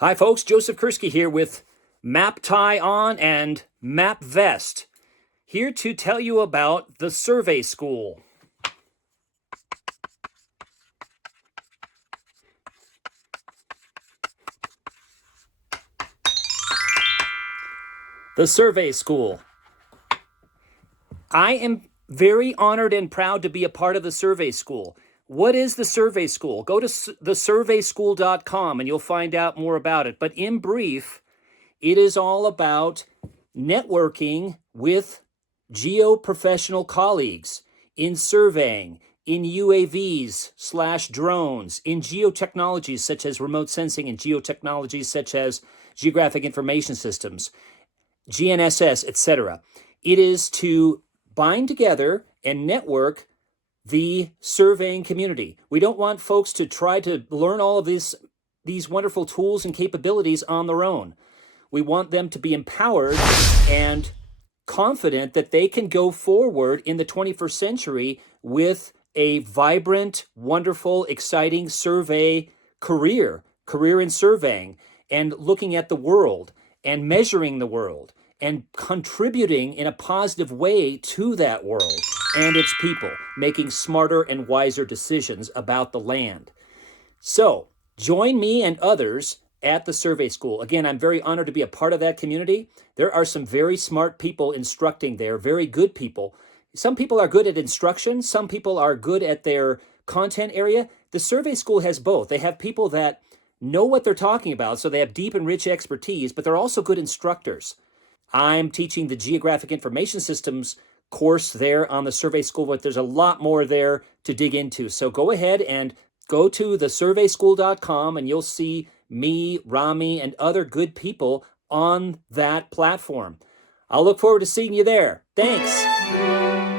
Hi folks, Joseph Kursky here with Map Tie On and Map Vest, here to tell you about the Survey School. The Survey School. I am very honored and proud to be a part of the Survey School. What is the Survey School? Go to thesurveyschool.com and you'll find out more about it. But in brief, it is all about networking with geo-professional colleagues in surveying, in UAVs/drones, in geotechnologies such as remote sensing and geotechnologies such as geographic information systems, GNSS, etc. It is to bind together and network the surveying community. We don't want folks to try to learn all of these wonderful tools and capabilities on their own. We want them to be empowered and confident that they can go forward in the 21st century with a vibrant, wonderful, exciting survey career in surveying and looking at the world and measuring the world and contributing in a positive way to that world and its people, making smarter and wiser decisions about the land. So, join me and others at the Survey School. Again, I'm very honored to be a part of that community. There are some very smart people instructing there, very good people. Some people are good at instruction. Some people are good at their content area. The Survey School has both. They have people that know what they're talking about, so they have deep and rich expertise, but they're also good instructors. I'm teaching the Geographic Information Systems course there on the Survey School, but there's a lot more there to dig into. So go ahead and go to thesurveyschool.com and you'll see me, Rami, and other good people on that platform. I'll look forward to seeing you there. Thanks.